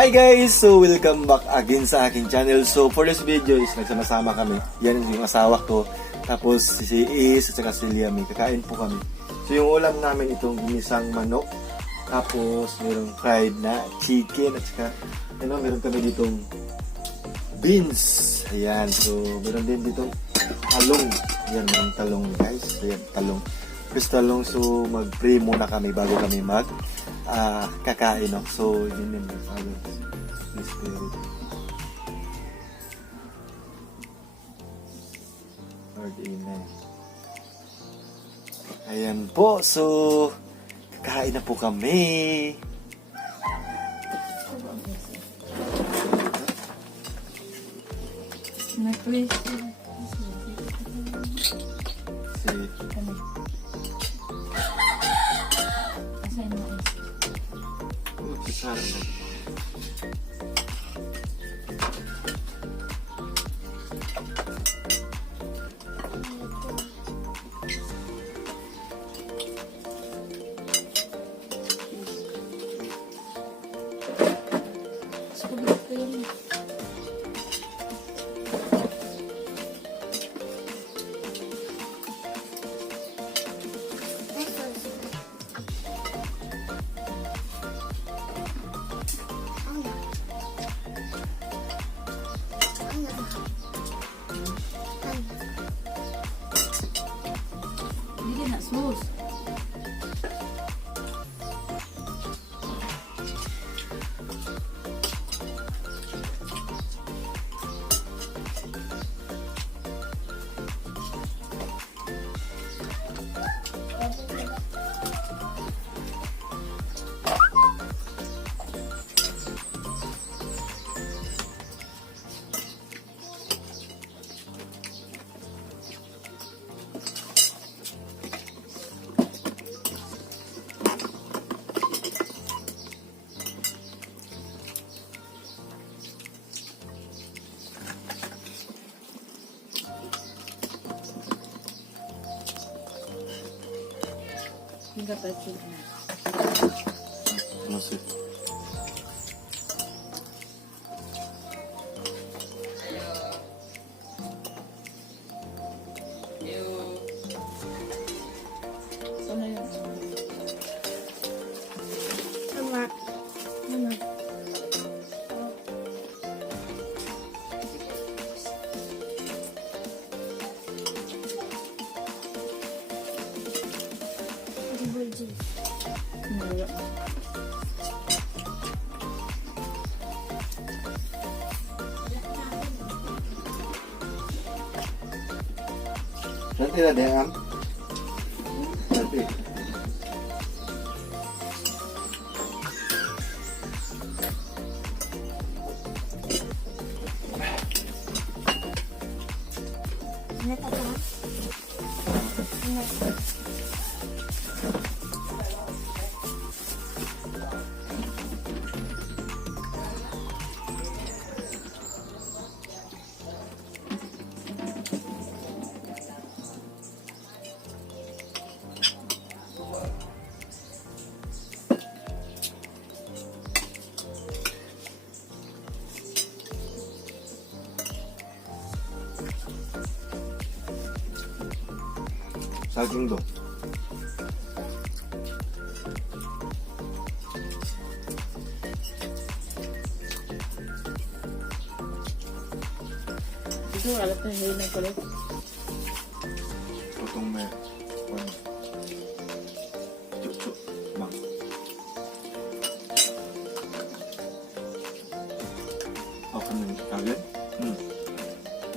Hi guys! So welcome back again sa aking channel. So for this video is nagsama-sama kami. Yan yung asawa ko. Tapos si Is at saka si Liam. Kakain po kami. So yung ulam namin itong ginisang manok. Tapos mayroong fried na chicken at saka meron kami ditong beans. Ayan. So meron din ditong talong. Ayan, merong talong guys. Ayan, talong. First talong. So mag-pray muna kami bago kami kakain, no? So yun yun, Father, Holy Spirit, Lord, Amen. Ayan po, so kakain na po kami. Sus. Hingga pati na. No sé. Sana yun. Mama. Mama. Nanti ada yang nanti. Ini apa? Ini. Saging dong. Itu alat na hindi na kulit. Potong may. Cuk cuk. Bang.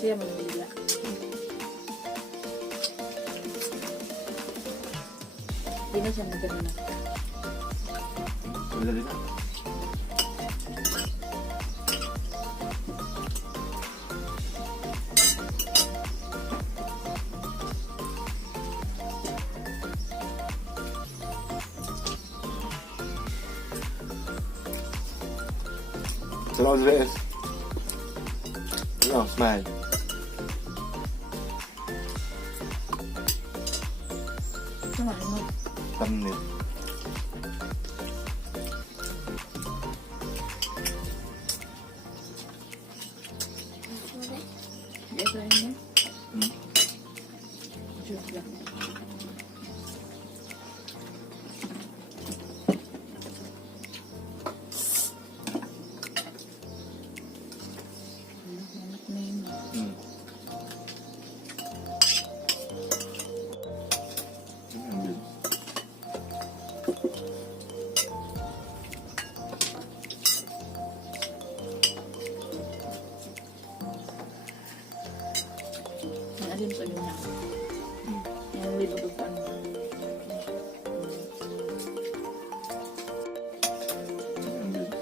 Siya magbila. Hindi na siya magano na. Wala rin na. Salamat sa S. Ano, smile. Sama mo. Thumbnail. Ito rin niya. Hmm. Juice lang. Manok na yun. Hmm. Ang bilis. Ang alim sa ganyan. Hmm. Yung libog pa. Ang bilis.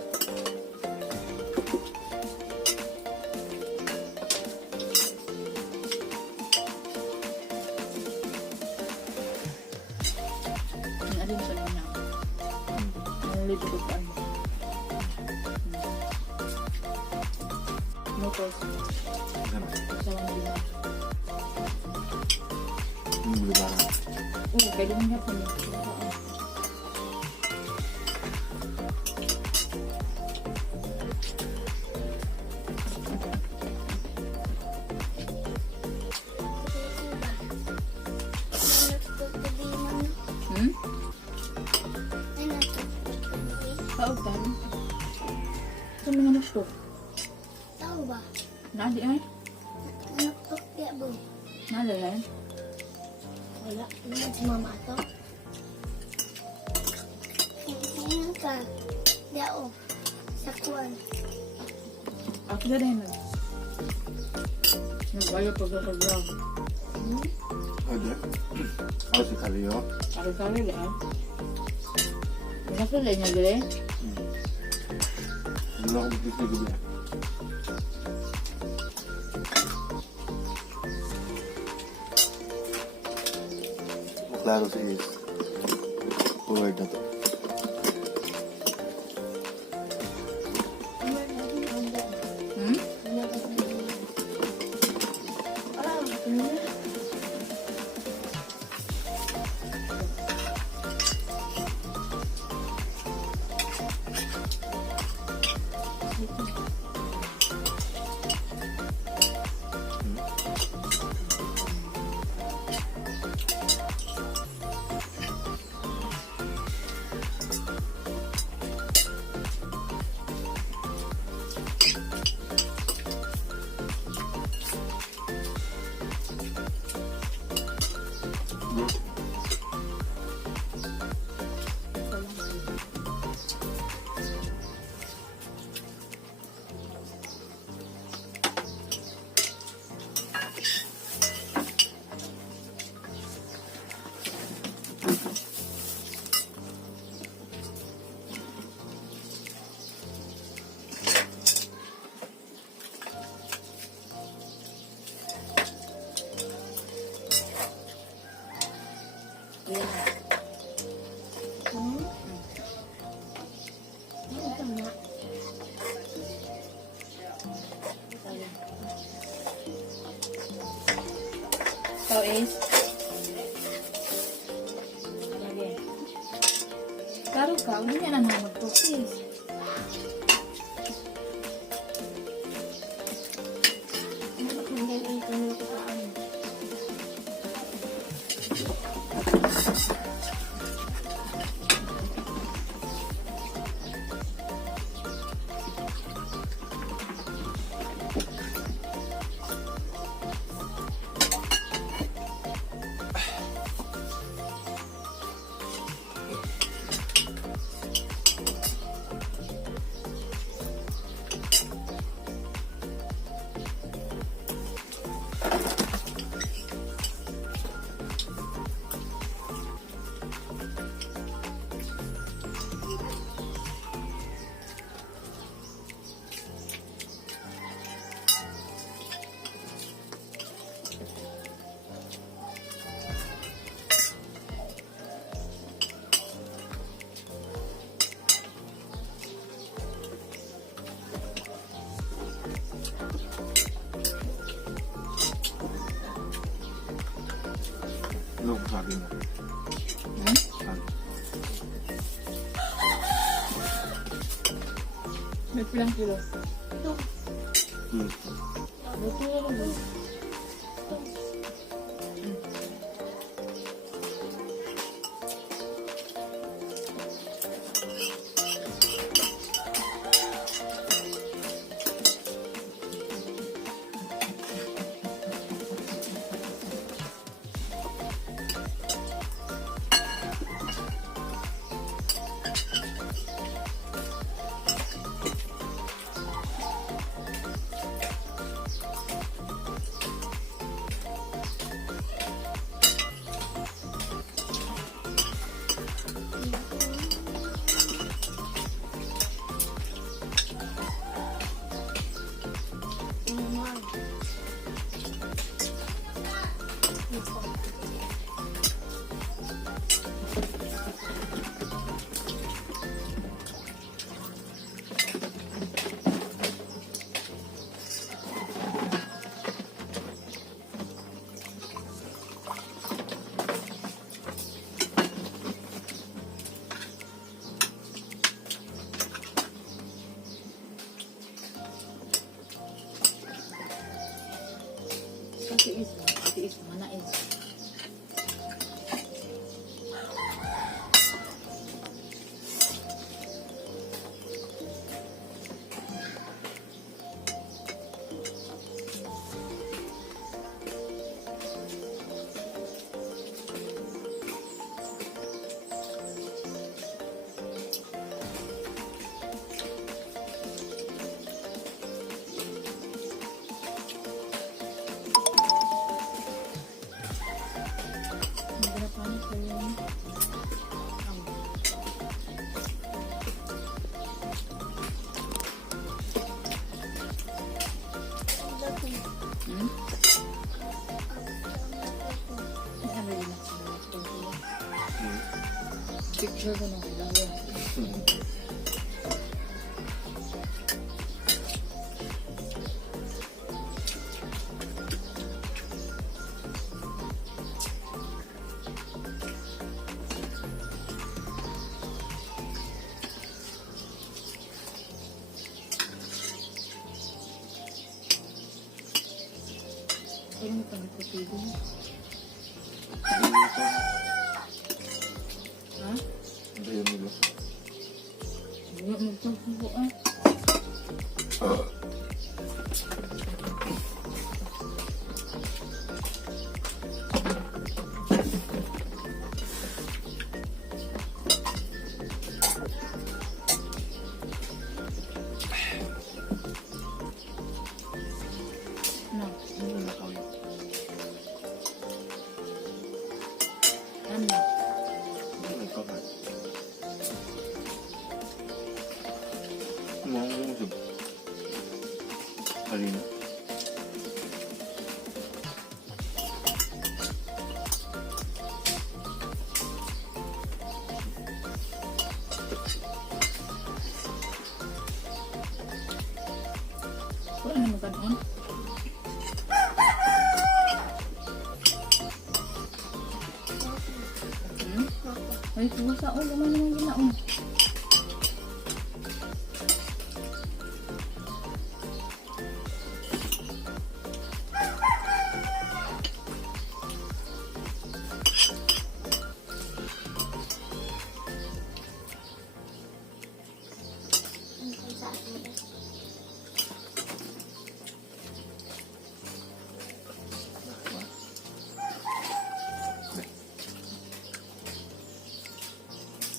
Ang alim sa ganyan. Hmm. Yung libog pa. Motos. Ano? Sa mga lima. Ang bilis parang. Oo, pwede mo niya po niya. Hmm? Pautan. Sa mga nuktok. Tahu ba? Nadi ay? Anak tok ya bu. Nalalan? Wala. Ini si mama to. Ini kan. Ya oh. Sakuan. Ako na rin. Nagbayo pa sa vlog. Ada? Oh, si Kalio. Ako kami lang. Nasa niya gire? Ano ako bigis na gabi? Maklaro si Is. Word na to. Hmm? So is lagi. Karo ka, hindi niya na magpropis. Sabi mo. Hmm? Sabi. May pilang kilo. Hmm. Luto na lang. Tiis, manais. Picture ko ng lalo. Pero may pagkakapigil. Ha? Ano yun nila? Hindi, magtagpo ah. No, hindi na kami. Ano? Ano pa ka? Mga umusog. Halina. Wala na maganon. Ay, pusa. Oh, naman naman ginaon.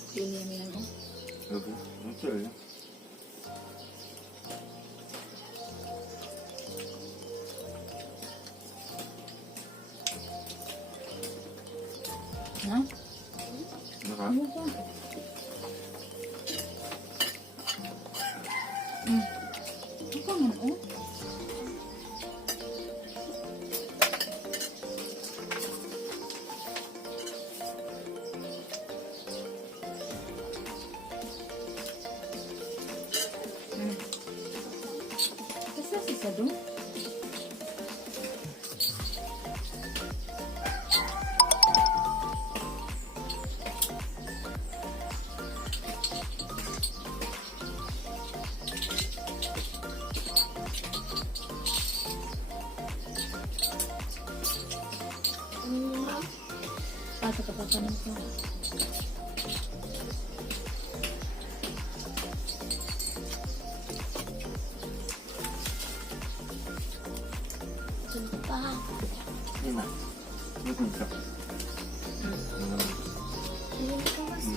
Pili mo yan, oh. Okay. Okay. Ha? Naka? Ano ba? Ako man, oh. Kasi sa doon? sa kapatanan ko. Sumpah. Yun na. Sarap. Ini ka mas.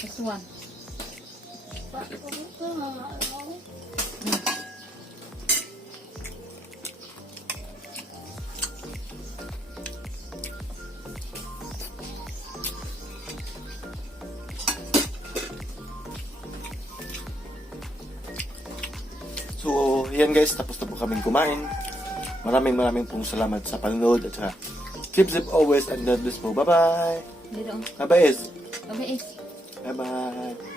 Next one. Pak, ko mau. So, yan guys, tapos na po kaming kumain. Maraming pong salamat sa panonood at saka keep safe always and God bless po. Bye-bye! Dito. Bye-bye! Mabait. Bye-bye!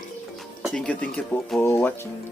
Thank you po for watching.